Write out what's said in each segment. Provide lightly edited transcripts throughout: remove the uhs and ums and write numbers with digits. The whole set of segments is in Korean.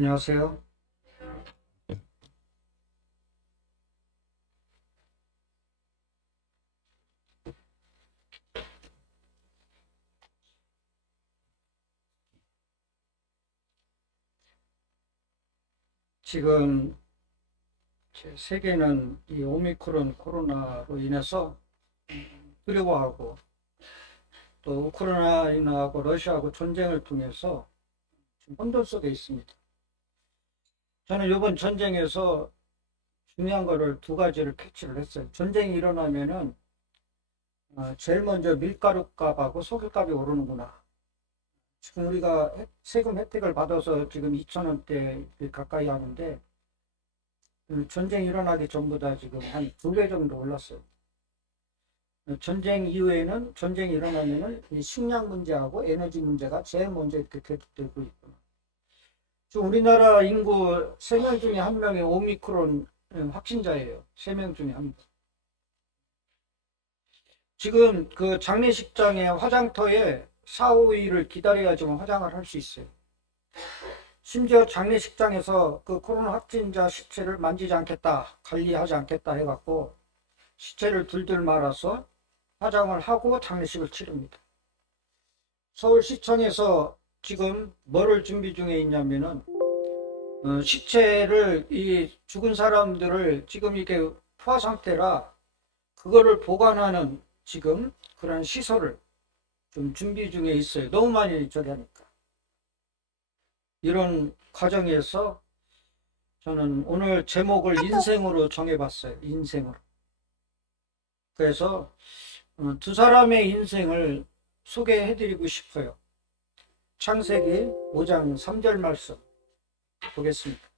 안녕하세요. 지금 세계는 이 오미크론 코로나로 인해서 두려워하고 또 우크라이나하고 러시아하고 전쟁을 통해서 지금 혼돈 속에 있습니다. 저는 이번 전쟁에서 중요한 거를 두 가지를 캐치를 했어요. 전쟁이 일어나면은 제일 먼저 밀가루 값하고 소금 값이 오르는구나. 지금 우리가 세금 혜택을 받아서 지금 2,000원대 가까이 하는데 전쟁 일어나기 전보다 지금 한 2배 정도 올랐어요. 전쟁 이후에는 전쟁이 일어나면은 이 식량 문제하고 에너지 문제가 제일 먼저 이렇게 계속되고 있구나. 지금 우리나라 인구 3명 중에 1명이 오미크론 확진자예요. 3명 중에 1명. 지금 그 장례식장에 화장터에 4, 5일을 기다려야지만 화장을 할 수 있어요. 심지어 장례식장에서 그 코로나 확진자 시체를 만지지 않겠다, 관리하지 않겠다 해갖고 시체를 둘둘 말아서 화장을 하고 장례식을 치릅니다. 서울시청에서 지금 뭐를 준비 중에 있냐면은 시체를 이 죽은 사람들을 지금 이게 포화 상태라 그거를 보관하는 지금 그런 시설을 좀 준비 중에 있어요. 너무 많이 저기 하니까. 이런 과정에서 저는 오늘 제목을 인생으로 정해봤어요. 인생으로. 그래서 두 사람의 인생을 소개해드리고 싶어요. 창세기 5장 3절 말씀 보겠습니다.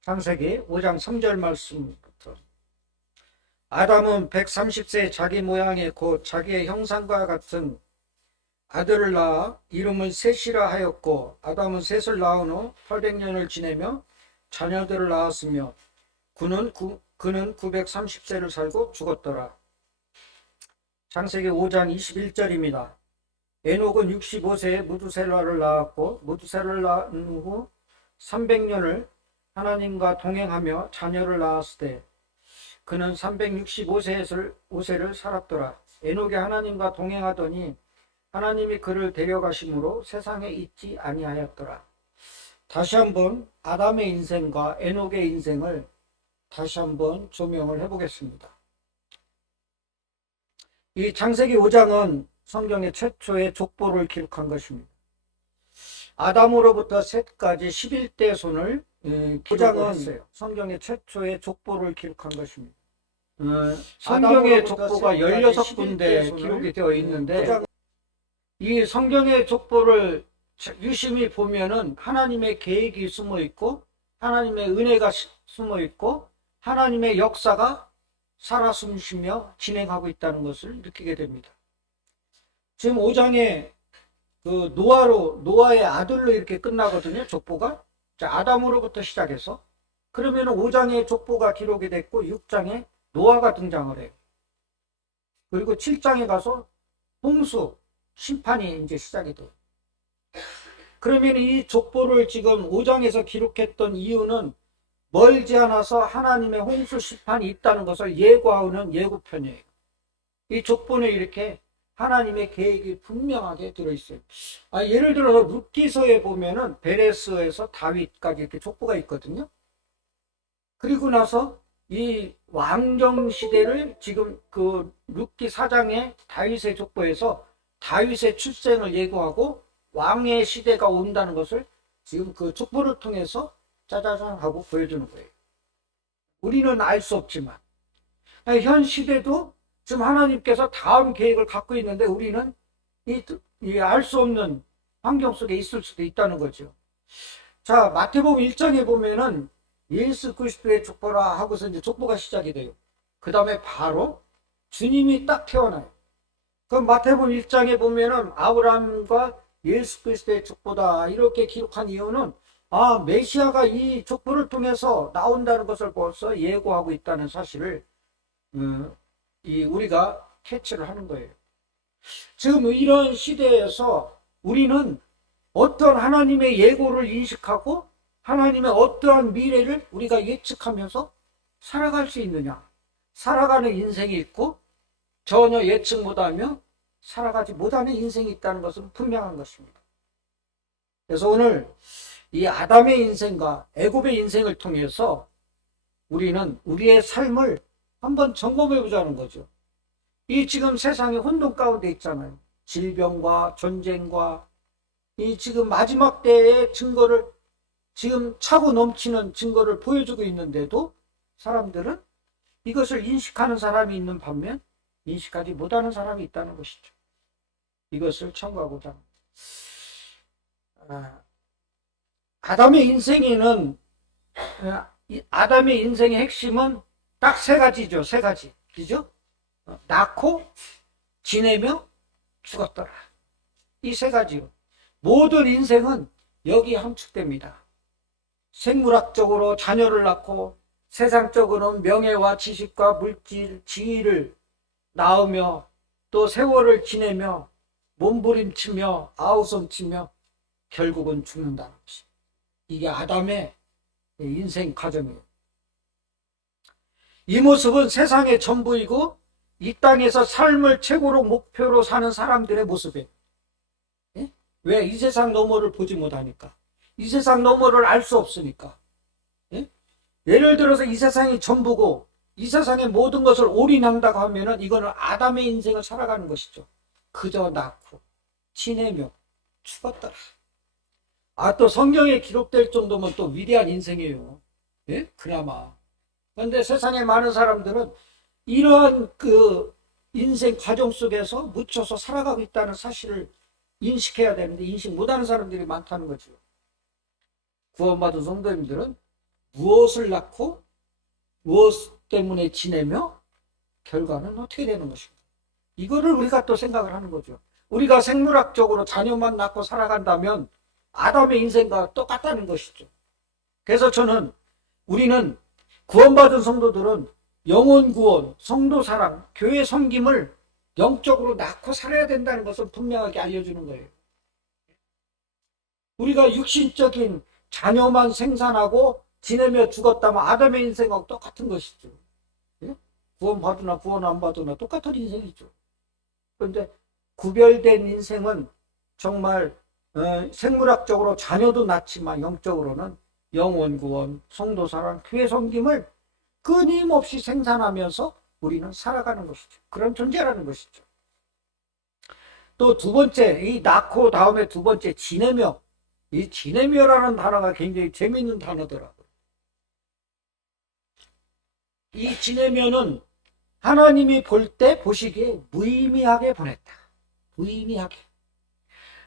창세기 5장 3절 말씀부터. 아담은 130세 자기 모양의 곧 자기의 형상과 같은 아들을 낳아 이름을 셋이라 하였고, 아담은 셋을 낳은 후 800년을 지내며 자녀들을 낳았으며 그는 930세를 살고 죽었더라. 창세기 5장 21절입니다. 에녹은 65세에 무두셀라를 낳았고 무두셀라를 낳은 후 300년을 하나님과 동행하며 자녀를 낳았을 때 그는 365세를 살았더라. 에녹이 하나님과 동행하더니 하나님이 그를 데려가심으로 세상에 있지 아니하였더라. 다시 한번 아담의 인생과 에녹의 인생을 다시 한번 조명을 해보겠습니다. 이 창세기 5장은 성경의 최초의 족보를 기록한 것입니다. 아담으로부터 셋까지 11대 손을 기록을 했어요. 성경의 최초의 족보를 기록한 것입니다. 성경의 족보가 16군데 기록이 되어 있는데 이 성경의 족보를 유심히 보면은 하나님의 계획이 숨어 있고 하나님의 은혜가 숨어 있고 하나님의 역사가 살아 숨쉬며 진행하고 있다는 것을 느끼게 됩니다. 지금 5장에 그 노아의 아들로 이렇게 끝나거든요. 족보가. 자, 아담으로부터 시작해서 그러면 5장에 족보가 기록이 됐고 6장에 노아가 등장을 해요. 그리고 7장에 가서 홍수 심판이 이제 시작이 돼요. 그러면 이 족보를 지금 5장에서 기록했던 이유는 멀지 않아서 하나님의 홍수 심판이 있다는 것을 예고하는 예고편이에요. 이 족보는 이렇게 하나님의 계획이 분명하게 들어있어요. 예를 들어서 룻기서에 보면은 베레스에서 다윗까지 이렇게 족보가 있거든요. 그리고 나서 이 왕정 시대를 지금 그 룻기 4장의 다윗의 족보에서 다윗의 출생을 예고하고 왕의 시대가 온다는 것을 지금 그 족보를 통해서 짜자잔 하고 보여주는 거예요. 우리는 알 수 없지만 현 시대도 지금 하나님께서 다음 계획을 갖고 있는데 우리는 이 알 수 없는 환경 속에 있을 수도 있다는 거죠. 자, 마태복음 1장에 보면은 예수 그리스도의 족보라 하고서 이제 족보가 시작이 돼요. 그 다음에 바로 주님이 딱 태어나요. 그럼 마태복음 1장에 보면은 아브라함과 예수 그리스도의 족보다 이렇게 기록한 이유는 메시아가 이 족보를 통해서 나온다는 것을 벌써 예고하고 있다는 사실을 우리가 캐치를 하는 거예요. 지금 이런 시대에서 우리는 어떤 하나님의 예고를 인식하고 하나님의 어떠한 미래를 우리가 예측하면서 살아갈 수 있느냐. 살아가는 인생이 있고 전혀 예측 못하며 살아가지 못하는 인생이 있다는 것은 분명한 것입니다. 그래서 오늘 이 아담의 인생과 애굽의 인생을 통해서 우리는 우리의 삶을 한번 점검해 보자는 거죠. 이 지금 세상이 혼돈 가운데 있잖아요. 질병과 전쟁과 이 지금 마지막 때의 증거를 지금 차고 넘치는 증거를 보여주고 있는데도 사람들은 이것을 인식하는 사람이 있는 반면 인식하지 못하는 사람이 있다는 것이죠. 이것을 청구하고자 합니다. 아담의 인생에는 아담의 인생의 핵심은 딱 세 가지죠. 세 가지. 그죠? 낳고 지내며 죽었더라. 이 세 가지요. 모든 인생은 여기 함축됩니다. 생물학적으로 자녀를 낳고 세상적으로는 명예와 지식과 물질, 지위를 낳으며 또 세월을 지내며 몸부림치며 아우성치며 결국은 죽는다는 것이. 이게 아담의 인생 과정이에요. 이 모습은 세상의 전부이고 이 땅에서 삶을 최고로 목표로 사는 사람들의 모습이에요. 왜? 이 세상 너머를 보지 못하니까. 이 세상 너머를 알 수 없으니까. 예를 들어서 이 세상이 전부고 이 세상의 모든 것을 올인한다고 하면은 이거는 아담의 인생을 살아가는 것이죠. 그저 낳고 지내며 죽었더라. 또 성경에 기록될 정도면 또 위대한 인생이에요. 그나마. 그런데 세상에 많은 사람들은 이러한 그 인생 과정 속에서 묻혀서 살아가고 있다는 사실을 인식해야 되는데 인식 못하는 사람들이 많다는 거죠. 구원받은 성도님들은 무엇을 낳고 무엇 때문에 지내며 결과는 어떻게 되는 것인가. 이거를 우리가 또 생각을 하는 거죠. 우리가 생물학적으로 자녀만 낳고 살아간다면 아담의 인생과 똑같다는 것이죠. 그래서 우리는 구원받은 성도들은 영혼 구원, 성도 사랑, 교회 섬김을 영적으로 낳고 살아야 된다는 것을 분명하게 알려주는 거예요. 우리가 육신적인 자녀만 생산하고 지내며 죽었다면 아담의 인생하고 똑같은 것이죠. 구원 받으나 구원 안 받으나 똑같은 인생이죠. 그런데 구별된 인생은 정말 생물학적으로 자녀도 낳지만 영적으로는 영혼 구원, 성도 사랑, 교회 섬김을 끊임없이 생산하면서 우리는 살아가는 것이죠. 그런 존재라는 것이죠. 또 두 번째, 이 낳고 다음에 두 번째 지내며. 이 지내며라는 단어가 굉장히 재미있는 단어더라고요. 이 지내며는 하나님이 보시기에 무의미하게 보냈다. 무의미하게.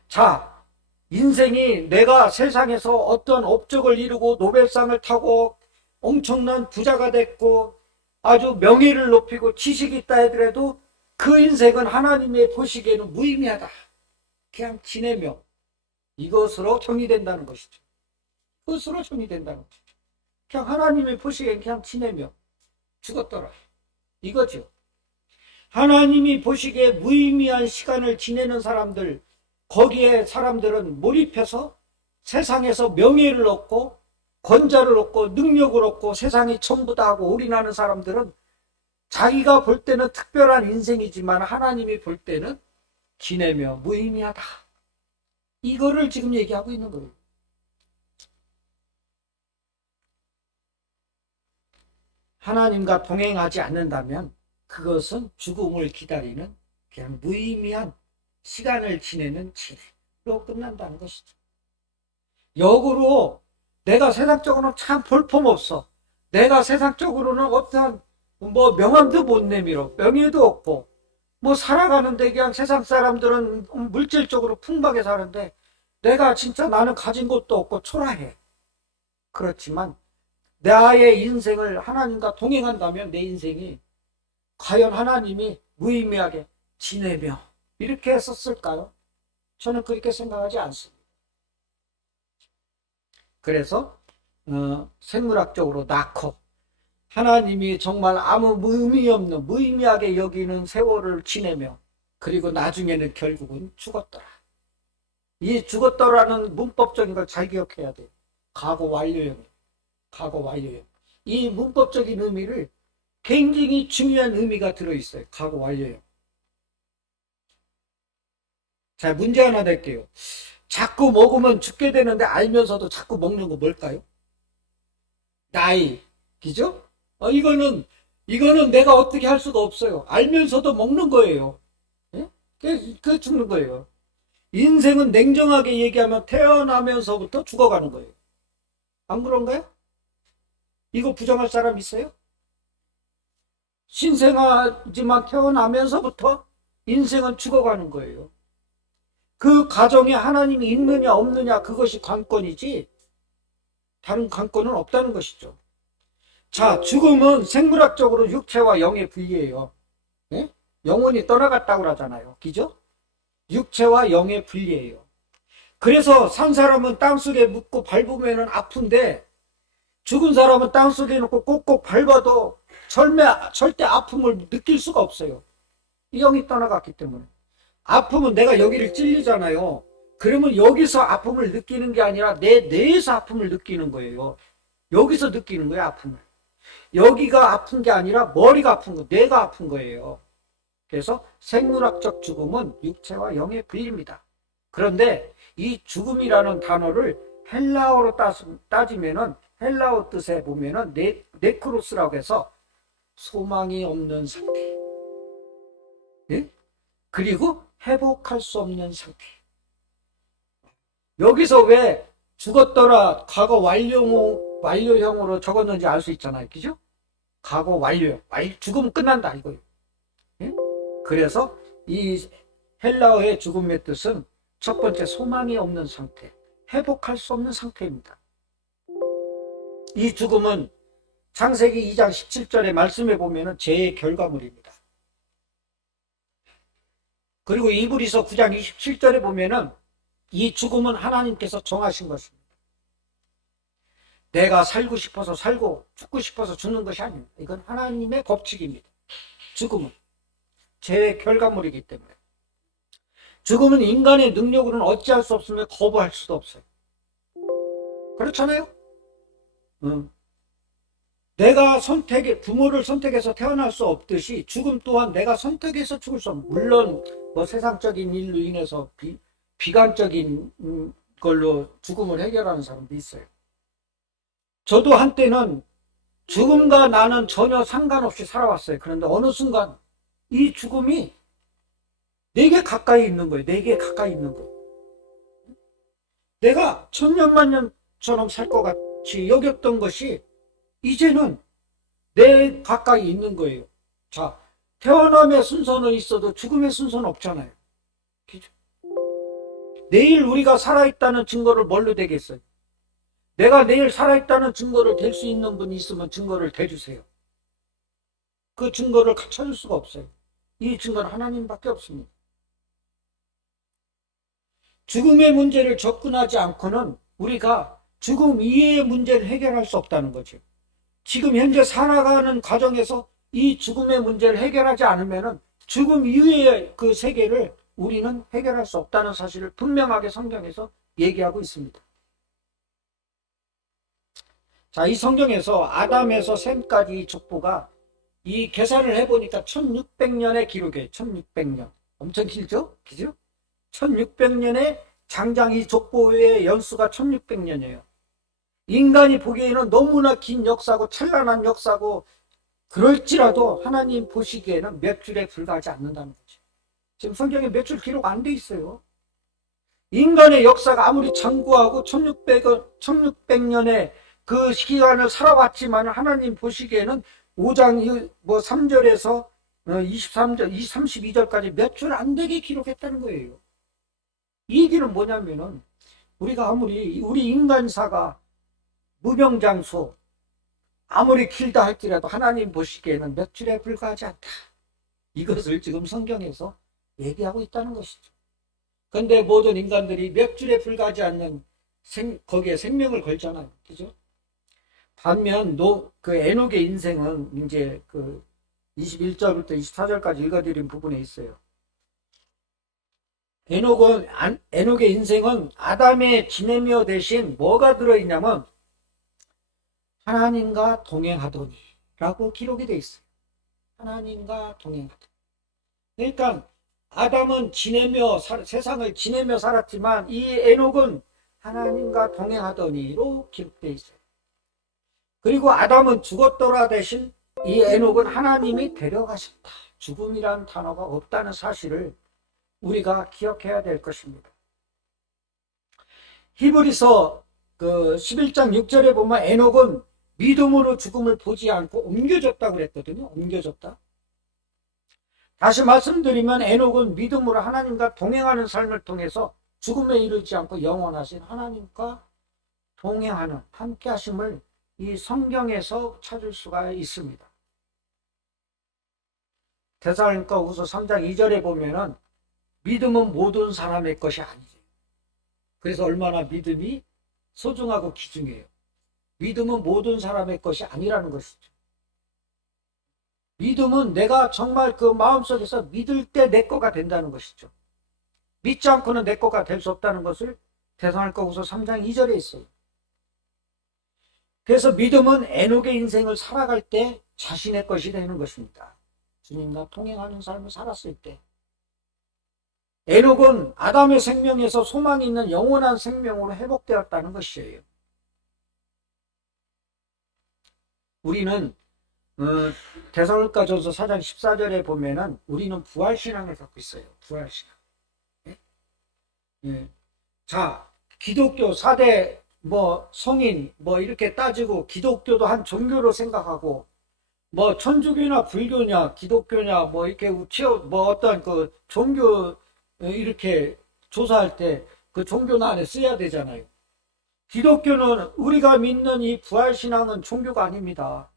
자, 인생이 내가 세상에서 어떤 업적을 이루고 노벨상을 타고 엄청난 부자가 됐고 아주 명예를 높이고 지식이 있다 하더라도 그 인생은 하나님의 보시기에는 무의미하다. 그냥 지내며 이것으로 정의된다는 것이죠. 그것으로 정의된다는 것이죠. 그냥 하나님의 보시기에는 그냥 지내며 죽었더라. 이거죠. 하나님이 보시기에 무의미한 시간을 지내는 사람들, 거기에 사람들은 몰입해서 세상에서 명예를 얻고 권좌를 얻고 능력을 얻고 세상이 전부다 하고 올인하는 사람들은 자기가 볼 때는 특별한 인생이지만 하나님이 볼 때는 지내며 무의미하다. 이거를 지금 얘기하고 있는 거예요. 하나님과 동행하지 않는다면 그것은 죽음을 기다리는 그냥 무의미한 시간을 지내는 지내로 끝난다는 것이죠. 역으로 내가 세상적으로는 참 볼품없어. 내가 세상적으로는 어떠한 명함도 못 내밀어. 명예도 없고 살아가는데 그냥 세상 사람들은 물질적으로 풍부하게 사는데 내가 진짜 나는 가진 것도 없고 초라해. 그렇지만 나의 인생을 하나님과 동행한다면 내 인생이 과연 하나님이 무의미하게 지내며 이렇게 했었을까요? 저는 그렇게 생각하지 않습니다. 그래서 생물학적으로 낳고 하나님이 정말 아무 의미 없는 무의미하게 여기는 세월을 지내며 그리고 나중에는 결국은 죽었더라. 이 죽었더라는 문법적인 걸 잘 기억해야 돼요. 과거 완료형. 과거 완료형. 이 문법적인 의미를 굉장히 중요한 의미가 들어있어요. 과거 완료형. 자, 문제 하나 낼게요. 자꾸 먹으면 죽게 되는데 알면서도 자꾸 먹는 거 뭘까요? 나이. 그죠? 이거는 내가 어떻게 할 수가 없어요. 알면서도 먹는 거예요. 예? 그 죽는 거예요. 인생은 냉정하게 얘기하면 태어나면서부터 죽어가는 거예요. 안 그런가요? 이거 부정할 사람 있어요? 신생아지만 태어나면서부터 인생은 죽어가는 거예요. 그 가정에 하나님이 있느냐 없느냐 그것이 관건이지 다른 관건은 없다는 것이죠. 자, 죽음은 생물학적으로 육체와 영의 분리예요. 네? 영혼이 떠나갔다고 그러잖아요. 그죠? 육체와 영의 분리예요. 그래서 산 사람은 땅속에 묻고 밟으면 아픈데 죽은 사람은 땅속에 놓고 꼭꼭 밟아도 절대 아픔을 느낄 수가 없어요. 영이 떠나갔기 때문에. 아픔은 내가 여기를 찔리잖아요. 그러면 여기서 아픔을 느끼는 게 아니라 내 뇌에서 아픔을 느끼는 거예요. 여기서 느끼는 거예요, 아픔을. 여기가 아픈 게 아니라 머리가 아픈 거, 뇌가 아픈 거예요. 그래서 생물학적 죽음은 육체와 영의 분리입니다. 그런데 이 죽음이라는 단어를 헬라어로 따지면은 헬라어 뜻에 보면은 네크로스라고 해서 소망이 없는 상태. 네? 그리고 회복할 수 없는 상태. 여기서 왜 죽었더라 과거 완료형으로 적었는지 알 수 있잖아요. 그죠? 과거 완료형. 죽으면 끝난다 이거예요. 네? 그래서 이 헬라어의 죽음의 뜻은 첫 번째 소망이 없는 상태. 회복할 수 없는 상태입니다. 이 죽음은 창세기 2장 17절의 말씀에 보면 죄의 결과물입니다. 그리고 이브리서 9장 27절에 보면은 이 죽음은 하나님께서 정하신 것입니다. 내가 살고 싶어서 살고 죽고 싶어서 죽는 것이 아닙니다. 이건 하나님의 법칙입니다. 죽음은 죄의 결과물이기 때문에. 죽음은 인간의 능력으로는 어찌할 수 없으며 거부할 수도 없어요. 그렇잖아요? 내가 부모를 선택해서 태어날 수 없듯이 죽음 또한 내가 선택해서 죽을 수 없는, 물론 뭐 세상적인 일로 인해서 비관적인 걸로 죽음을 해결하는 사람도 있어요. 저도 한때는 죽음과 나는 전혀 상관없이 살아왔어요. 그런데 어느 순간 이 죽음이 내게 가까이 있는 거예요. 내게 가까이 있는 거예요. 내가 천년만년처럼 살 것 같이 여겼던 것이 이제는 내 가까이 있는 거예요. 자, 태어남의 순서는 있어도 죽음의 순서는 없잖아요. 그죠? 내일 우리가 살아있다는 증거를 뭘로 대겠어요? 내가 내일 살아있다는 증거를 댈 수 있는 분이 있으면 증거를 대주세요. 그 증거를 찾을 수가 없어요. 이 증거는 하나님밖에 없습니다. 죽음의 문제를 접근하지 않고는 우리가 죽음 이외의 문제를 해결할 수 없다는 거죠. 지금 현재 살아가는 과정에서 이 죽음의 문제를 해결하지 않으면 죽음 이외의 그 세계를 우리는 해결할 수 없다는 사실을 분명하게 성경에서 얘기하고 있습니다. 자, 이 성경에서 아담에서 셈까지 이 족보가 이 계산을 해보니까 1600년의 기록이에요. 1600년. 엄청 길죠? 그죠? 1600년의 장장 이 족보의 연수가 1600년이에요. 인간이 보기에는 너무나 긴 역사고 찬란한 역사고 그럴지라도 하나님 보시기에는 몇 줄에 불과하지 않는다는 거죠. 지금 성경에 몇 줄 기록 안 돼 있어요. 인간의 역사가 아무리 장구하고 1600년의 그 시기간을 살아왔지만 하나님 보시기에는 5장 3절에서 23절, 32절까지 몇 줄 안 되게 기록했다는 거예요. 이 얘기는 뭐냐면은 우리가 아무리 우리 인간사가 무병장수 아무리 길다 할지라도 하나님 보시기에는 몇 줄에 불과하지 않다. 이것을 지금 성경에서 얘기하고 있다는 것이죠. 그런데 모든 인간들이 몇 줄에 불과하지 않는 거기에 생명을 걸잖아요. 그죠? 반면 그 에녹의 인생은 이제 그 21절부터 24절까지 읽어드린 부분에 있어요. 에녹의 인생은 아담의 지내며 대신 뭐가 들어있냐면 하나님과 동행하더니 라고 기록이 되어 있어요. 하나님과 동행하더니. 그러니까 아담은 세상을 지내며 살았지만 이 에녹은 하나님과 동행하더니로 기록되어 있어요. 그리고 아담은 죽었더라 대신 이 에녹은 하나님이 데려가셨다. 죽음이란 단어가 없다는 사실을 우리가 기억해야 될 것입니다. 히브리서 그 11장 6절에 보면 에녹은 믿음으로 죽음을 보지 않고 옮겨졌다 그랬거든요. 옮겨졌다. 다시 말씀드리면 에녹은 믿음으로 하나님과 동행하는 삶을 통해서 죽음에 이르지 않고 영원하신 하나님과 동행하는 함께 하심을 이 성경에서 찾을 수가 있습니다. 데살로니가후서 3장 2절에 보면은 믿음은 모든 사람의 것이 아니죠. 그래서 얼마나 믿음이 소중하고 귀중해요. 믿음은 모든 사람의 것이 아니라는 것이죠. 믿음은 내가 정말 그 마음속에서 믿을 때 내 거가 된다는 것이죠. 믿지 않고는 내 거가 될 수 없다는 것을 데살로니가후서 3장 2절에 있어요. 그래서 믿음은 에녹의 인생을 살아갈 때 자신의 것이 되는 것입니다. 주님과 동행하는 삶을 살았을 때. 에녹은 아담의 생명에서 소망이 있는 영원한 생명으로 회복되었다는 것이에요. 우리는 데살로니가전서 4장 14절에 보면은 우리는 부활신앙을 갖고 있어요. 부활신앙. 예? 예. 자, 기독교 4대 성인 이렇게 따지고 기독교도 한 종교로 생각하고 천주교냐 불교냐 기독교냐 이렇게 어떤 그 종교 이렇게 조사할 때 그 종교는 안에 써야 되잖아요. 기독교는 우리가 믿는 이 부활신앙은 종교가 아닙니다.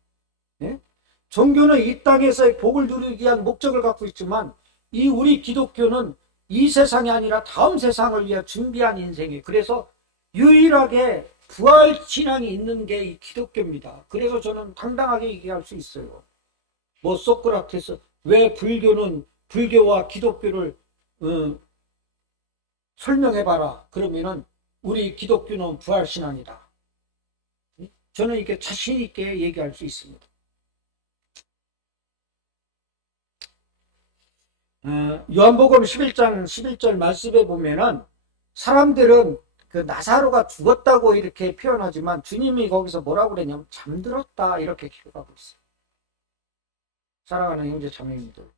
예? 종교는 이 땅에서의 복을 누리기 위한 목적을 갖고 있지만 이 우리 기독교는 이 세상이 아니라 다음 세상을 위해 준비한 인생이에요. 그래서 유일하게 부활신앙이 있는 게 이 기독교입니다. 그래서 저는 당당하게 얘기할 수 있어요. 소크라테스 왜 불교와 기독교를 설명해봐라. 그러면은 우리 기독교는 부활신앙이다. 저는 이렇게 자신 있게 얘기할 수 있습니다. 요한복음 11장 11절 말씀에 보면은 사람들은 그 나사로가 죽었다고 이렇게 표현하지만 주님이 거기서 뭐라고 그랬냐면 잠들었다 이렇게 기록하고 있어요. 사랑하는 형제 자매님들,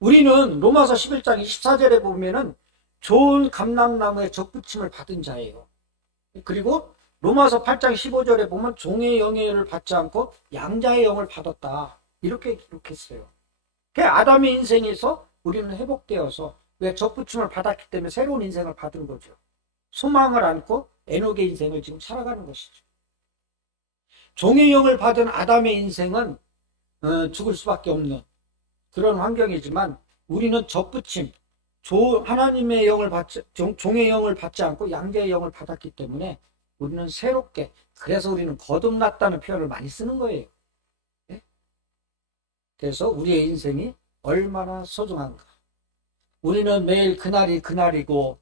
우리는 로마서 11장 24절에 보면은 좋은 감람나무의 접붙임을 받은 자예요. 그리고 로마서 8장 15절에 보면 종의 영예를 받지 않고 양자의 영을 받았다 이렇게 기록했어요. 아담의 인생에서 우리는 회복되어서 왜 접붙임을 받았기 때문에 새로운 인생을 받은 거죠. 소망을 안고 에녹의 인생을 지금 살아가는 것이죠. 종의 영을 받은 아담의 인생은 죽을 수밖에 없는 그런 환경이지만 우리는 접붙임, 하나님의 영을 종의 영을 받지 않고 양자의 영을 받았기 때문에 우리는 새롭게, 그래서 우리는 거듭났다는 표현을 많이 쓰는 거예요. 네? 그래서 우리의 인생이 얼마나 소중한가. 우리는 매일 그날이 그날이고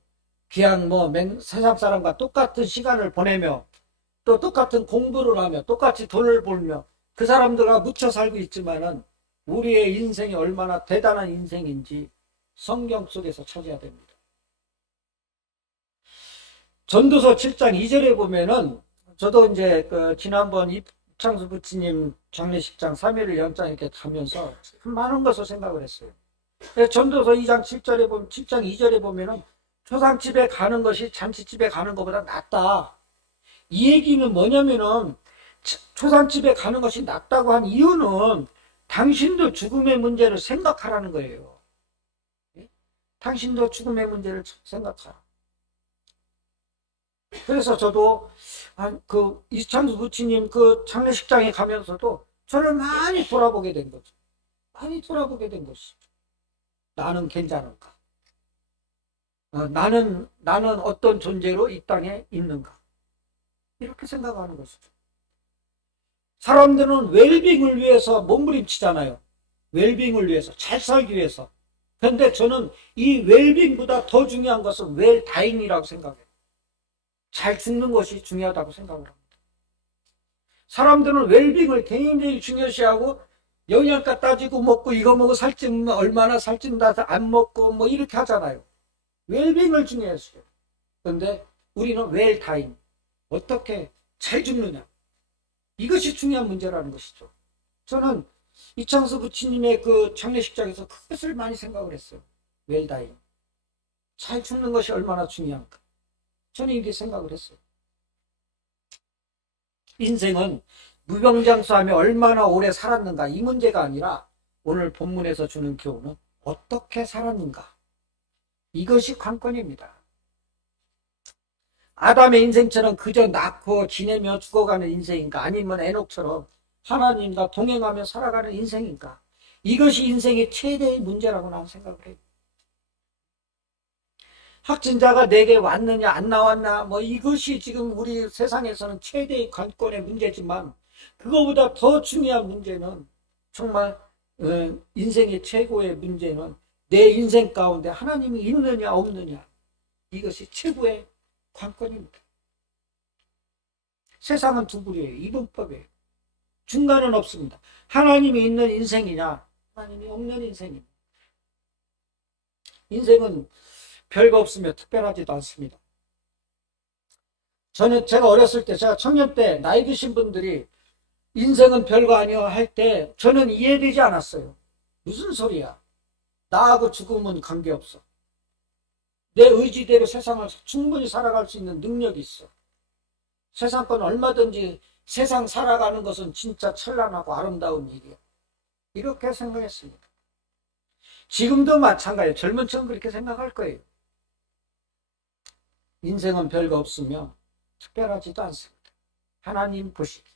그냥 세상 사람과 똑같은 시간을 보내며 또 똑같은 공부를 하며 똑같이 돈을 벌며 그 사람들과 묻혀 살고 있지만은 우리의 인생이 얼마나 대단한 인생인지 성경 속에서 찾아야 됩니다. 전도서 7장 2절에 보면은 저도 이제 지난번 이창수 부치님 장례식장 3일을 연장 이렇게 가면서 많은 것을 생각을 했어요. 전도서 2장 7절에 보면 7장 2절에 보면은 초상집에 가는 것이 잔치집에 가는 것보다 낫다. 이 얘기는 뭐냐면은 초상집에 가는 것이 낫다고 한 이유는 당신도 죽음의 문제를 생각하라는 거예요. 당신도 죽음의 문제를 생각하라. 그래서 저도 이창수 부치님 그 장례식장에 가면서도 저를 많이 돌아보게 된 거죠. 많이 돌아보게 된 것이죠. 나는 괜찮은가? 나는 어떤 존재로 이 땅에 있는가? 이렇게 생각하는 것이죠. 사람들은 웰빙을 위해서 몸부림치잖아요. 웰빙을 위해서, 잘 살기 위해서. 그런데 저는 이 웰빙보다 더 중요한 것은 웰다잉이라고 생각해요. 잘 죽는 것이 중요하다고 생각을 합니다. 사람들은 웰빙을 굉장히 중요시하고 영양가 따지고 먹고 이거 먹고 살찐 얼마나 살찐다 안 먹고 뭐 이렇게 하잖아요. 웰빙을 중요했어요. 그런데 우리는 웰다잉, 어떻게 잘 죽느냐, 이것이 중요한 문제라는 것이죠. 저는 이창수 부처님의 그 장례식장에서 그것을 많이 생각을 했어요. 웰다잉, 잘 죽는 것이 얼마나 중요한가. 저는 이렇게 생각을 했어요. 인생은 무병장수하며 얼마나 오래 살았는가, 이 문제가 아니라 오늘 본문에서 주는 교훈은 어떻게 살았는가, 이것이 관건입니다. 아담의 인생처럼 그저 낳고 지내며 죽어가는 인생인가, 아니면 에녹처럼 하나님과 동행하며 살아가는 인생인가, 이것이 인생의 최대의 문제라고 나는 생각을 해요. 확진자가 내게 왔느냐 안 나왔나, 뭐 이것이 지금 우리 세상에서는 최대의 관건의 문제지만, 그거보다 더 중요한 문제는, 정말 인생의 최고의 문제는 내 인생 가운데 하나님이 있느냐 없느냐, 이것이 최고의 관건입니다. 세상은 두 부류예요. 이분법이에요. 중간은 없습니다. 하나님이 있는 인생이냐, 하나님이 없는 인생입니다. 인생은 별거 없으며 특별하지도 않습니다. 제가 어렸을 때, 제가 청년 때 나이 드신 분들이 인생은 별거 아니야 할 때 저는 이해되지 않았어요. 무슨 소리야. 나하고 죽음은 관계없어. 내 의지대로 세상을 충분히 살아갈 수 있는 능력이 있어. 세상 건 얼마든지, 세상 살아가는 것은 진짜 찬란하고 아름다운 일이야. 이렇게 생각했습니다. 지금도 마찬가지예요. 젊은 층은 그렇게 생각할 거예요. 인생은 별거 없으며 특별하지도 않습니다. 하나님 보시기.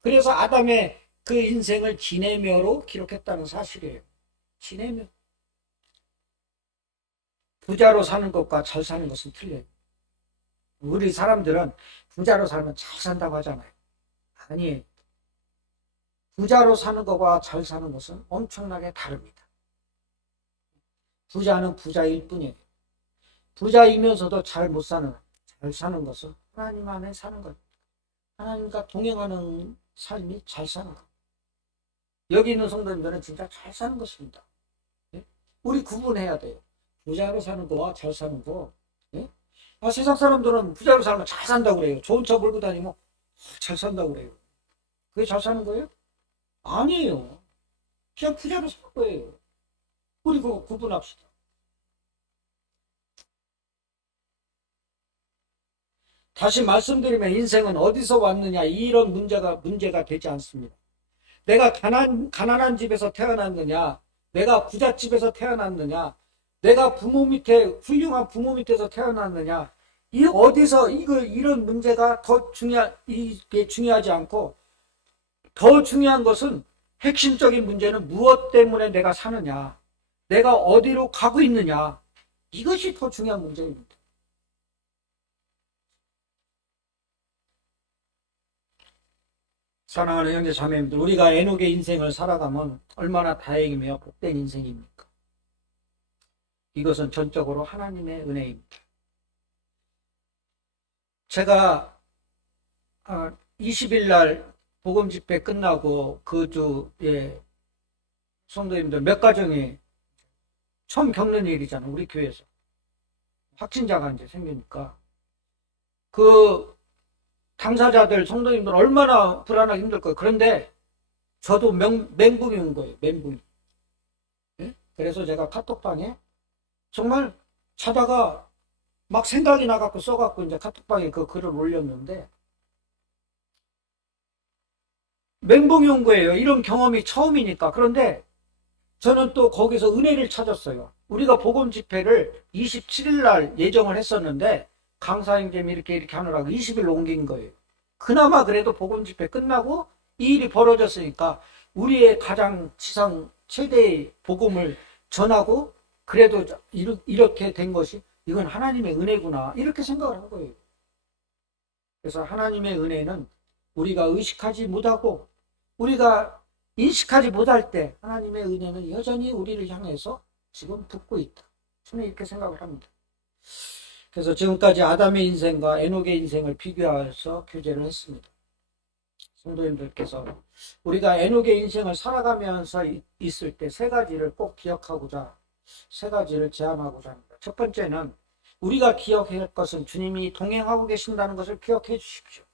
그래서 아담의 그 인생을 지내며로 기록했다는 사실이에요. 지내며. 부자로 사는 것과 잘 사는 것은 틀려요. 우리 사람들은 부자로 살면 잘 산다고 하잖아요. 아니에요. 부자로 사는 것과 잘 사는 것은 엄청나게 다릅니다. 부자는 부자일 뿐이에요. 부자이면서도 잘 못 사는, 잘 사는 것은 하나님 안에 사는 겁니다. 하나님과 동행하는 삶이 잘 사는 것. 여기 있는 성도님들은 진짜 잘 사는 것입니다. 우리 구분해야 돼요. 부자로 사는 거와 잘 사는 거. 세상 사람들은 부자로 살면 잘 산다고 그래요. 좋은 차 몰고 다니면 잘 산다고 그래요. 그게 잘 사는 거예요? 아니에요. 그냥 부자로 살 거예요. 우리 그거 구분합시다. 다시 말씀드리면 인생은 어디서 왔느냐, 이런 문제가 되지 않습니다. 내가 가난한 집에서 태어났느냐, 내가 부잣집에서 태어났느냐, 내가 부모 밑에, 훌륭한 부모 밑에서 태어났느냐, 이런 문제가 이게 중요하지 않고, 더 중요한 것은, 핵심적인 문제는 무엇 때문에 내가 사느냐, 내가 어디로 가고 있느냐, 이것이 더 중요한 문제입니다. 사랑하는 형제 자매님들, 우리가 에녹의 인생을 살아가면 얼마나 다행이며 복된 인생입니까? 이것은 전적으로 하나님의 은혜입니다. 제가 20일 날 복음 집회 끝나고 그 주에 성도님들 몇 가정이 처음 겪는 일이잖아요. 우리 교회에서 확진자가 이제 생기니까 그 당사자들, 성도님들 얼마나 불안하고 힘들 거예요. 그런데 저도 멘붕이 온 거예요. 멘붕이. 네? 그래서 제가 카톡방에 정말 자다가 막 생각이 나갖고 써갖고 이제 카톡방에 그 글을 올렸는데, 멘붕이 온 거예요. 이런 경험이 처음이니까. 그런데 저는 또 거기서 은혜를 찾았어요. 우리가 복음 집회를 27일 날 예정을 했었는데 강사님들이 이렇게 하느라고 20일 옮긴 거예요. 그나마 그래도 복음 집회 끝나고 이 일이 벌어졌으니까 우리의 가장 지상 최대의 복음을 전하고, 그래도 이렇게 된 것이, 이건 하나님의 은혜구나, 이렇게 생각을 한 거예요. 그래서 하나님의 은혜는 우리가 의식하지 못하고 우리가 인식하지 못할 때 하나님의 은혜는 여전히 우리를 향해서 지금 붙고 있다. 저는 이렇게 생각을 합니다. 그래서 지금까지 아담의 인생과 에녹의 인생을 비교해서 교제를 했습니다. 성도님들께서 우리가 에녹의 인생을 살아가면서 있을 때 세 가지를 꼭 기억하고자 세 가지를 제안하고자 합니다. 첫 번째는 우리가 기억해야 할 것은 주님이 동행하고 계신다는 것을 기억해 주십시오.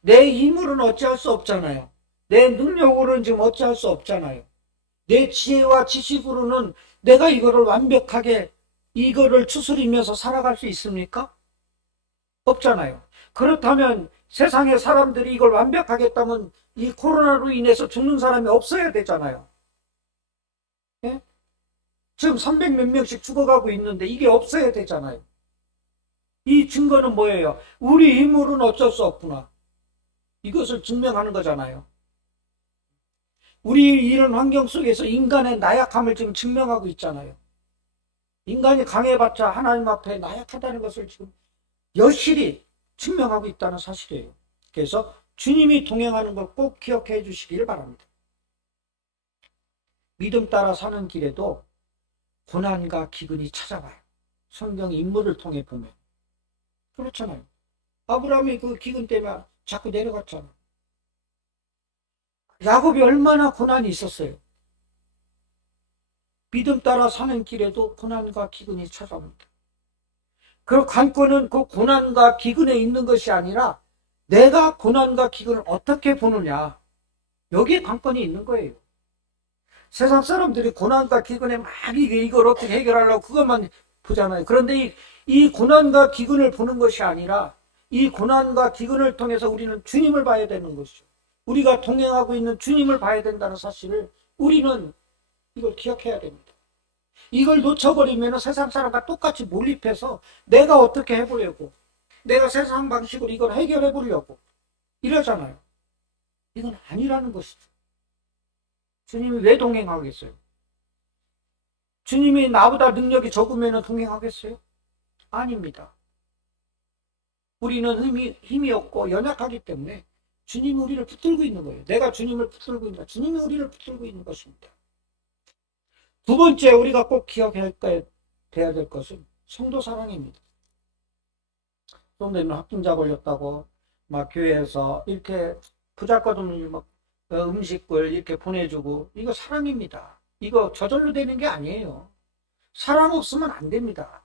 내 힘으로는 어찌할 수 없잖아요. 내 능력으로는 지금 어찌할 수 없잖아요. 내 지혜와 지식으로는 내가 이거를 완벽하게 이거를 추스리면서 살아갈 수 있습니까? 없잖아요. 그렇다면 세상의 사람들이 이걸 완벽하게 했다면 이 코로나로 인해서 죽는 사람이 없어야 되잖아요. 예? 지금 300 몇 명씩 죽어가고 있는데 이게 없어야 되잖아요. 이 증거는 뭐예요? 우리 힘으로는 어쩔 수 없구나. 이것을 증명하는 거잖아요. 우리 이런 환경 속에서 인간의 나약함을 지금 증명하고 있잖아요. 인간이 강해봤자 하나님 앞에 나약하다는 것을 지금 여실히 증명하고 있다는 사실이에요. 그래서 주님이 동행하는 걸 꼭 기억해 주시기를 바랍니다. 믿음 따라 사는 길에도 고난과 기근이 찾아와요. 성경 인물을 통해 보면. 그렇잖아요. 아브라함이 그 기근 때문에 자꾸 내려갔잖아. 야곱이 얼마나 고난이 있었어요. 믿음 따라 사는 길에도 고난과 기근이 찾아옵니다. 그 관건은 그 고난과 기근에 있는 것이 아니라 내가 고난과 기근을 어떻게 보느냐. 여기에 관건이 있는 거예요. 세상 사람들이 고난과 기근에 막 이걸 어떻게 해결하려고 그것만 보잖아요. 그런데 이 고난과 기근을 보는 것이 아니라 이 고난과 기근을 통해서 우리는 주님을 봐야 되는 것이죠. 우리가 동행하고 있는 주님을 봐야 된다는 사실을 우리는 이걸 기억해야 됩니다. 이걸 놓쳐버리면 세상 사람과 똑같이 몰입해서 내가 어떻게 해보려고 내가 세상 방식으로 이걸 해결해 보려고 이러잖아요. 이건 아니라는 것이죠. 주님이 왜 동행하겠어요? 주님이 나보다 능력이 적으면 동행하겠어요? 아닙니다. 우리는 힘이 없고 연약하기 때문에 주님이 우리를 붙들고 있는 거예요. 내가 주님을 붙들고 있다. 주님이 우리를 붙들고 있는 것입니다. 두 번째 우리가 꼭 기억해야 될 것은 성도 사랑입니다. 성도님은 확진자 걸렸다고 막 교회에서 이렇게 부잘것없는 음식을 이렇게 보내주고 이거 사랑입니다. 이거 저절로 되는 게 아니에요. 사랑 없으면 안 됩니다.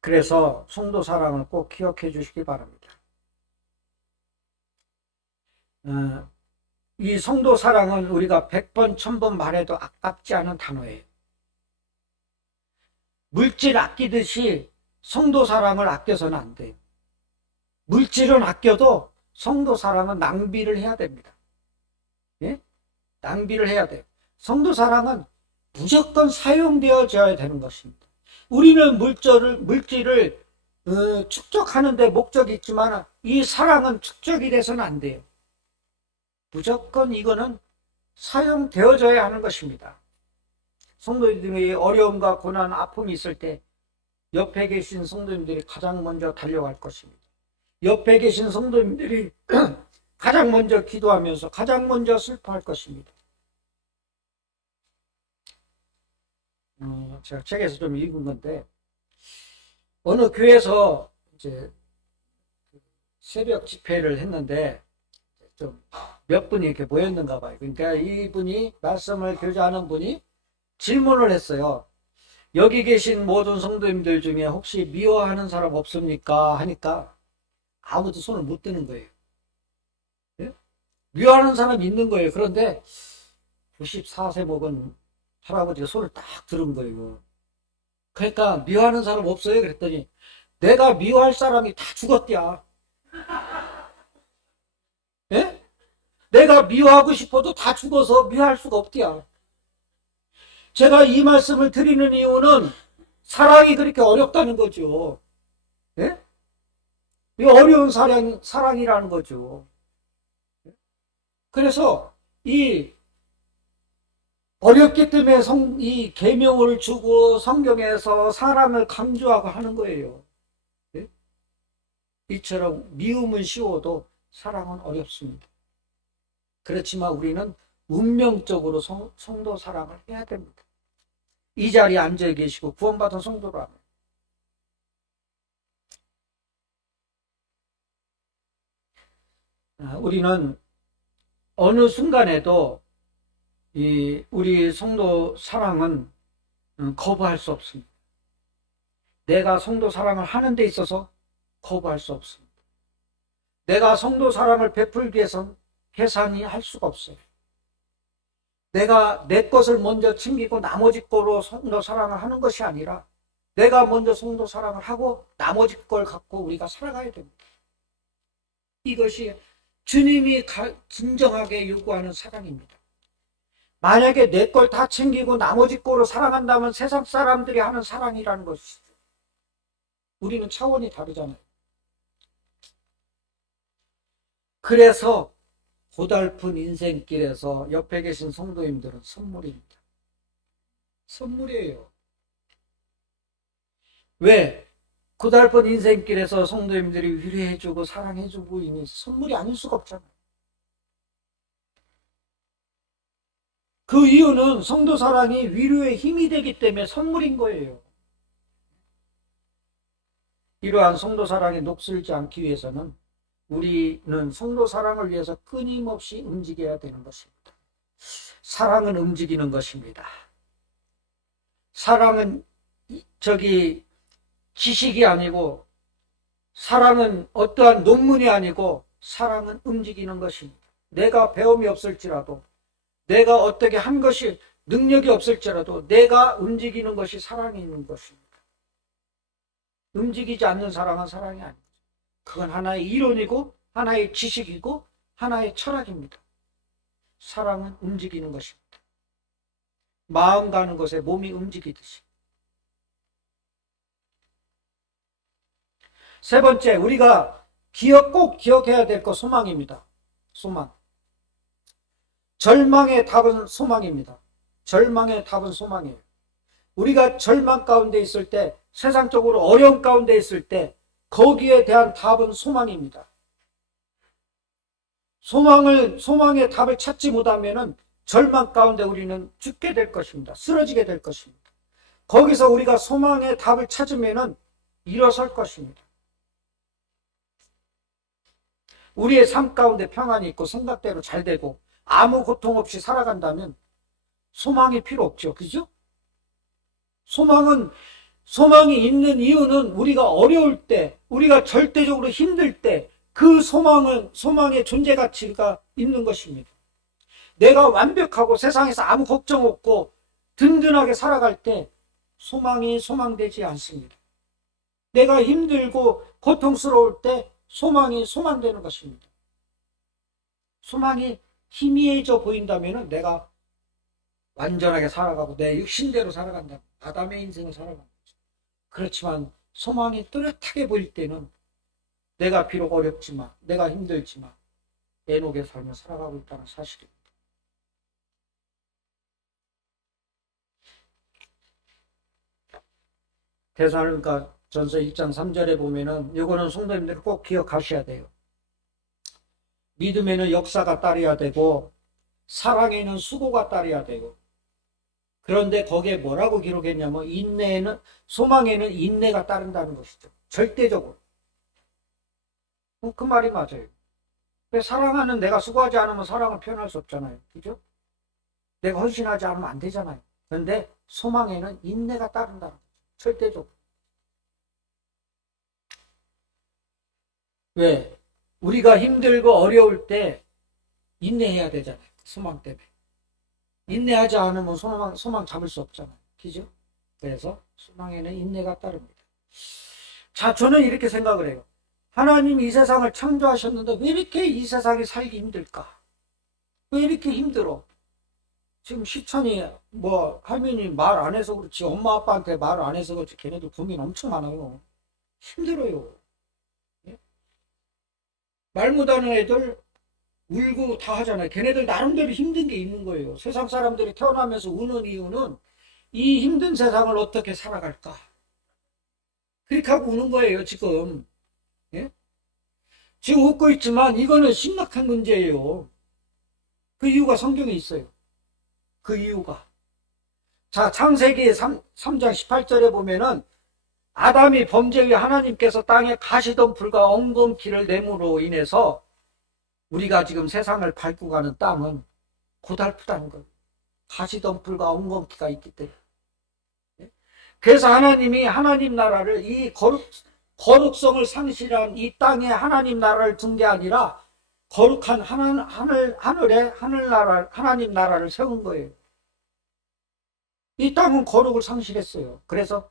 그래서 성도 사랑을 꼭 기억해 주시기 바랍니다. 이 성도 사랑은 우리가 100번, 1000번 말해도 아깝지 않은 단어예요. 물질 아끼듯이 성도 사랑을 아껴서는 안 돼요. 물질은 아껴도 성도 사랑은 낭비를 해야 됩니다. 예? 낭비를 해야 돼요. 성도 사랑은 무조건 사용되어져야 되는 것입니다. 우리는 물질을 축적하는 데 목적이 있지만 이 사랑은 축적이 돼서는 안 돼요. 무조건 이거는 사용되어져야 하는 것입니다. 성도님들이 어려움과 고난, 아픔이 있을 때 옆에 계신 성도님들이 가장 먼저 달려갈 것입니다. 옆에 계신 성도님들이 가장 먼저 기도하면서 가장 먼저 슬퍼할 것입니다. 제가 책에서 좀 읽은 건데 어느 교회에서 이제 새벽 집회를 했는데 좀 몇 분이 이렇게 모였는가 봐요. 그러니까 이분이 말씀을 교제하는 분이 질문을 했어요. 여기 계신 모든 성도님들 중에 혹시 미워하는 사람 없습니까? 하니까 아무도 손을 못 드는 거예요. 예? 미워하는 사람이 있는 거예요. 그런데 94세 먹은 할아버지가 손을 딱 들은 거예요. 그러니까 미워하는 사람 없어요? 그랬더니 내가 미워할 사람이 다 죽었대야. 예? 내가 미워하고 싶어도 다 죽어서 미워할 수가 없대야. 제가 이 말씀을 드리는 이유는 사랑이 그렇게 어렵다는 거죠. 예? 이 어려운 사랑이라는 거죠. 그래서 이 어렵기 때문에 이 계명을 주고 성경에서 사랑을 강조하고 하는 거예요. 네? 이처럼 미움은 쉬워도 사랑은 어렵습니다. 그렇지만 우리는 운명적으로 성도 사랑을 해야 됩니다. 이 자리에 앉아 계시고 구원받은 성도라면 우리는 어느 순간에도 우리 성도 사랑은 거부할 수 없습니다. 내가 성도 사랑을 하는 데 있어서 거부할 수 없습니다. 내가 성도 사랑을 베풀기 위해서는 계산이 할 수가 없어요. 내가 내 것을 먼저 챙기고 나머지 거로 성도 사랑을 하는 것이 아니라 내가 먼저 성도 사랑을 하고 나머지 걸 갖고 우리가 살아가야 됩니다. 이것이 주님이 진정하게 요구하는 사랑입니다. 만약에 내 걸 다 챙기고 나머지 거로 사랑한다면 세상 사람들이 하는 사랑이라는 것이죠. 우리는 차원이 다르잖아요. 그래서 고달픈 인생길에서 옆에 계신 성도님들은 선물입니다. 선물이에요. 왜? 고달픈 인생길에서 성도님들이 위로해주고 사랑해주고 있는 선물이 아닐 수가 없잖아요. 그 이유는 성도 사랑이 위로의 힘이 되기 때문에 선물인 거예요. 이러한 성도 사랑에 녹슬지 않기 위해서는 우리는 성도 사랑을 위해서 끊임없이 움직여야 되는 것입니다. 사랑은 움직이는 것입니다. 사랑은 지식이 아니고, 사랑은 어떠한 논문이 아니고, 사랑은 움직이는 것입니다. 내가 배움이 없을지라도, 내가 어떻게 한 것이 능력이 없을지라도 내가 움직이는 것이 사랑이 있는 것입니다. 움직이지 않는 사랑은 사랑이 아닙니다. 그건 하나의 이론이고 하나의 지식이고 하나의 철학입니다. 사랑은 움직이는 것입니다. 마음 가는 것에 몸이 움직이듯이. 세 번째, 우리가 꼭 기억해야 될 것, 소망입니다. 소망. 절망의 답은 소망입니다. 절망의 답은 소망이에요. 우리가 절망 가운데 있을 때, 세상적으로 어려움 가운데 있을 때 거기에 대한 답은 소망입니다. 소망의 답을 찾지 못하면 절망 가운데 우리는 죽게 될 것입니다. 쓰러지게 될 것입니다. 거기서 우리가 소망의 답을 찾으면 일어설 것입니다. 우리의 삶 가운데 평안이 있고 생각대로 잘 되고 아무 고통 없이 살아간다면 소망이 필요 없죠. 그죠? 소망이 있는 이유는 우리가 어려울 때, 우리가 절대적으로 힘들 때 그 소망의 존재 가치가 있는 것입니다. 내가 완벽하고 세상에서 아무 걱정 없고 든든하게 살아갈 때 소망이 소망되지 않습니다. 내가 힘들고 고통스러울 때 소망이 소망되는 것입니다. 소망이 희미해져 보인다면 내가 완전하게 살아가고 내 육신대로 살아간다. 아담의 인생을 살아간다. 그렇지만 소망이 뚜렷하게 보일 때는 내가 비록 어렵지만, 내가 힘들지만 애녹의 삶을 살아가고 있다는 사실입니다. 데살로니가 전서 1장 3절에 보면은 이거는 성도님들이 꼭 기억하셔야 돼요. 믿음에는 역사가 따라야 되고 사랑에는 수고가 따라야 되고, 그런데 거기에 뭐라고 기록했냐면 소망에는 인내가 따른다는 것이죠. 절대적으로. 그 말이 맞아요. 사랑하는 내가 수고하지 않으면 사랑을 표현할 수 없잖아요. 그죠? 내가 헌신하지 않으면 안 되잖아요. 그런데 소망에는 인내가 따른다는 거죠. 절대적으로. 왜? 우리가 힘들고 어려울 때 인내해야 되잖아요. 소망 때문에. 인내하지 않으면 소망 잡을 수 없잖아요. 그죠? 그래서 소망에는 인내가 따릅니다. 자, 저는 이렇게 생각을 해요. 하나님이 이 세상을 창조하셨는데 왜 이렇게 이 세상이 살기 힘들까? 왜 이렇게 힘들어? 지금 시천이 할머니 말 안 해서 그렇지, 엄마 아빠한테 말 안 해서 그렇지, 걔네들 고민 엄청 많아요. 힘들어요. 예? 말 못하는 애들 울고 다 하잖아요. 걔네들 나름대로 힘든 게 있는 거예요. 세상 사람들이 태어나면서 우는 이유는 이 힘든 세상을 어떻게 살아갈까. 그렇게 하고 우는 거예요, 지금. 예? 지금 웃고 있지만 이거는 심각한 문제예요. 그 이유가 성경에 있어요. 그 이유가. 자, 창세기 3장 18절에 보면은 아담이 범죄 후에 하나님께서 땅에 가시덤불과 엉겅퀴를 내므로 인해서 우리가 지금 세상을 밟고 가는 땅은 고달프다는 거예요. 가시덤불과 엉겅퀴가 있기 때문에. 그래서 하나님이 하나님 나라를 이 거룩성을 상실한 이 땅에 하나님 나라를 둔 게 아니라 거룩한 하늘에 하나님 나라를 세운 거예요. 이 땅은 거룩을 상실했어요. 그래서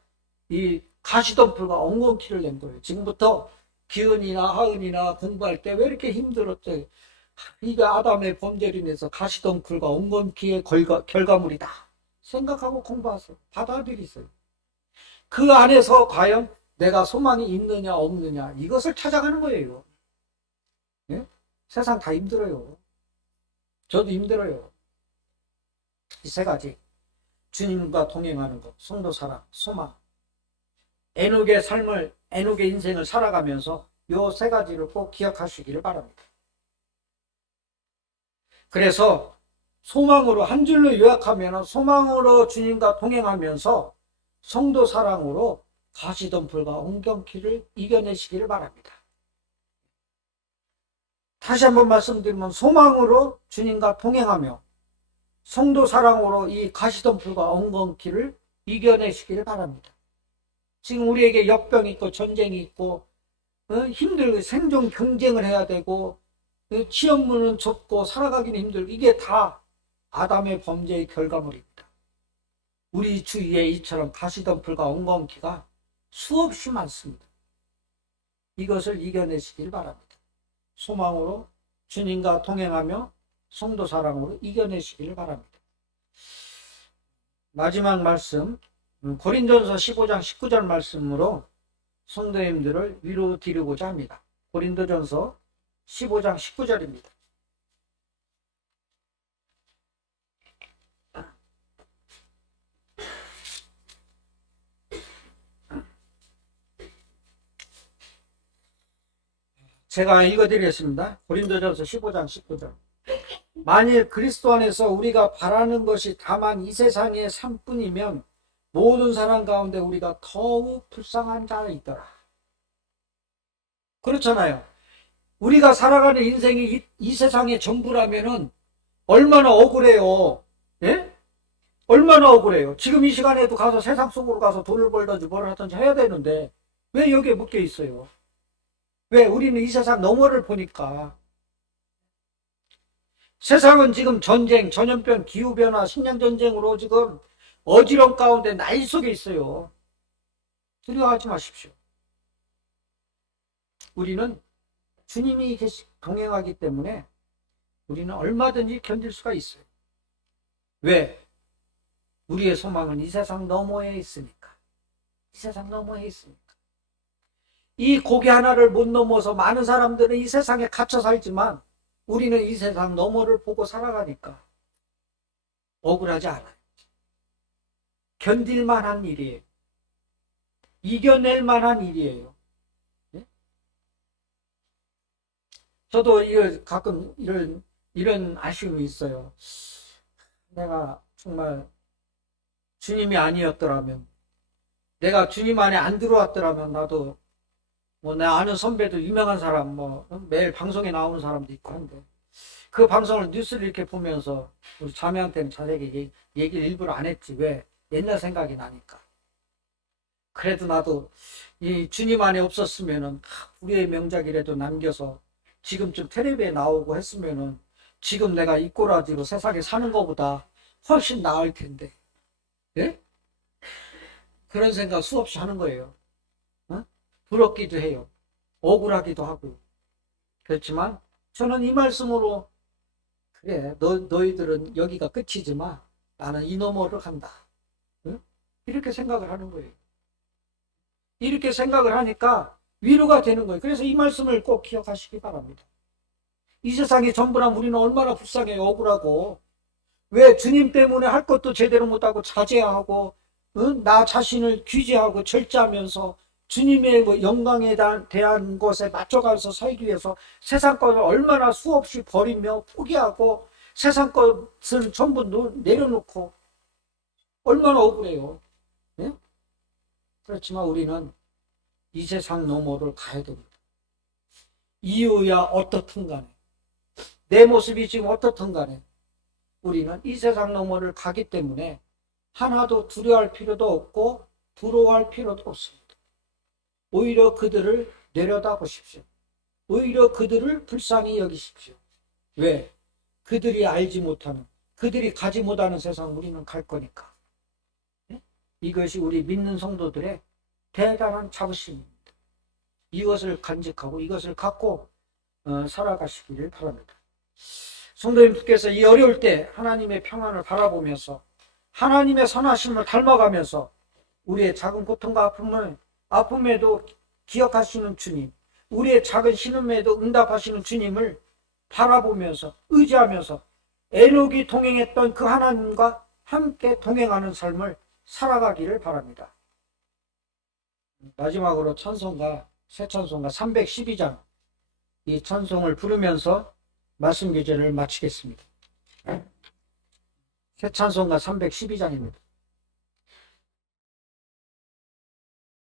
이 가시덤불과 엉겅퀴를 낸 거예요. 지금부터 기은이나 하은이나 공부할 때 왜 이렇게 힘들었대? 이게 아담의 범죄로 인해서 가시덤불과 엉겅퀴의 결과물이다. 생각하고 공부하세요. 받아들이세요. 그 안에서 과연 내가 소망이 있느냐 없느냐 이것을 찾아가는 거예요. 예? 세상 다 힘들어요. 저도 힘들어요. 이 세 가지. 주님과 동행하는 것, 성도 사랑, 소망. 애녹의 삶을, 애녹의 인생을 살아가면서 요 세 가지를 꼭 기억하시기를 바랍니다. 그래서 소망으로 한 줄로 요약하면 소망으로 주님과 동행하면서 성도 사랑으로 가시덤불과 엉겅퀴를 이겨내시기를 바랍니다. 다시 한번 말씀드리면 소망으로 주님과 동행하며 성도 사랑으로 이 가시덤불과 엉겅퀴를 이겨내시기를 바랍니다. 지금 우리에게 역병이 있고 전쟁이 있고 힘들고 생존 경쟁을 해야 되고 취업문은 좁고 살아가기는 힘들고 이게 다 아담의 범죄의 결과물입니다. 우리 주위에 이처럼 가시덤불과 엉겅퀴가 수없이 많습니다. 이것을 이겨내시길 바랍니다. 소망으로 주님과 동행하며 성도 사랑으로 이겨내시기를 바랍니다. 마지막 말씀 고린도전서 15장 19절 말씀으로 성도님들을 위로드리고자 합니다. 고린도전서 15장 19절입니다. 제가 읽어드리겠습니다. 고린도전서 15장 19절. 만일 그리스도 안에서 우리가 바라는 것이 다만 이 세상의 삶뿐이면 모든 사람 가운데 우리가 더욱 불쌍한 자가 있더라. 그렇잖아요. 우리가 살아가는 인생이 이 세상의 전부라면은 얼마나 억울해요. 예? 얼마나 억울해요. 지금 이 시간에도 가서 세상 속으로 가서 돈을 벌든지 뭘 하든지 해야 되는데 왜 여기에 묶여 있어요? 왜? 우리는 이 세상 너머를 보니까. 세상은 지금 전쟁, 전염병, 기후변화, 식량전쟁으로 지금 어지러움 가운데 난리 속에 있어요. 두려워하지 마십시오. 우리는 주님이 동행하기 때문에 우리는 얼마든지 견딜 수가 있어요. 왜? 우리의 소망은 이 세상 너머에 있으니까. 이 세상 너머에 있으니까. 이 고개 하나를 못 넘어서 많은 사람들은 이 세상에 갇혀 살지만 우리는 이 세상 너머를 보고 살아가니까 억울하지 않아요. 견딜 만한 일이에요. 이겨낼 만한 일이에요. 네? 저도 가끔 이런 아쉬움이 있어요. 내가 정말 주님이 아니었더라면, 내가 주님 안에 안 들어왔더라면 나도 내 아는 선배도 유명한 사람 매일 방송에 나오는 사람도 있고 한데 그 방송을 뉴스를 이렇게 보면서 우리 자매한테는 자세하게 얘기를 일부러 안 했지. 왜? 옛날 생각이 나니까. 그래도 나도 이 주님 안에 없었으면은 우리의 명작이라도 남겨서 지금쯤 텔레비에 나오고 했으면은 지금 내가 이 꼬라지로 세상에 사는 것보다 훨씬 나을 텐데. 예? 그런 생각 수없이 하는 거예요. 부럽기도 해요. 억울하기도 하고. 그렇지만 저는 이 말씀으로 그래 너희들은 여기가 끝이지만 나는 이 너머로 간다. 응? 이렇게 생각을 하는 거예요. 이렇게 생각을 하니까 위로가 되는 거예요. 그래서 이 말씀을 꼭 기억하시기 바랍니다. 이 세상이 전부라면 우리는 얼마나 불쌍해요. 억울하고. 왜 주님 때문에 할 것도 제대로 못하고 자제하고, 응? 나 자신을 규제하고 절제하면서 주님의 뭐 영광에 대한 것에 맞춰가면서 살기 위해서 세상 것을 얼마나 수없이 버리며 포기하고 세상 것을 전부 내려놓고 얼마나 억울해요. 네? 그렇지만 우리는 이 세상 너머를 가야 됩니다. 이유야 어떻든 간에, 내 모습이 지금 어떻든 간에 우리는 이 세상 너머를 가기 때문에 하나도 두려워할 필요도 없고 부러워할 필요도 없습니다. 오히려 그들을 내려다보십시오. 오히려 그들을 불쌍히 여기십시오. 왜? 그들이 알지 못하는, 그들이 가지 못하는 세상 우리는 갈 거니까. 네? 이것이 우리 믿는 성도들의 대단한 자부심입니다. 이것을 간직하고 이것을 갖고 살아가시기를 바랍니다. 성도님들께서 이 어려울 때 하나님의 평안을 바라보면서 하나님의 선하심을 닮아가면서 우리의 작은 고통과 아픔에도 기억하시는 주님, 우리의 작은 신음에도 응답하시는 주님을 바라보면서 의지하면서 에녹이 동행했던 그 하나님과 함께 동행하는 삶을 살아가기를 바랍니다. 마지막으로 찬송가, 새 찬송가 312장, 이 찬송을 부르면서 말씀 교제를 마치겠습니다. 새 찬송가 312장입니다.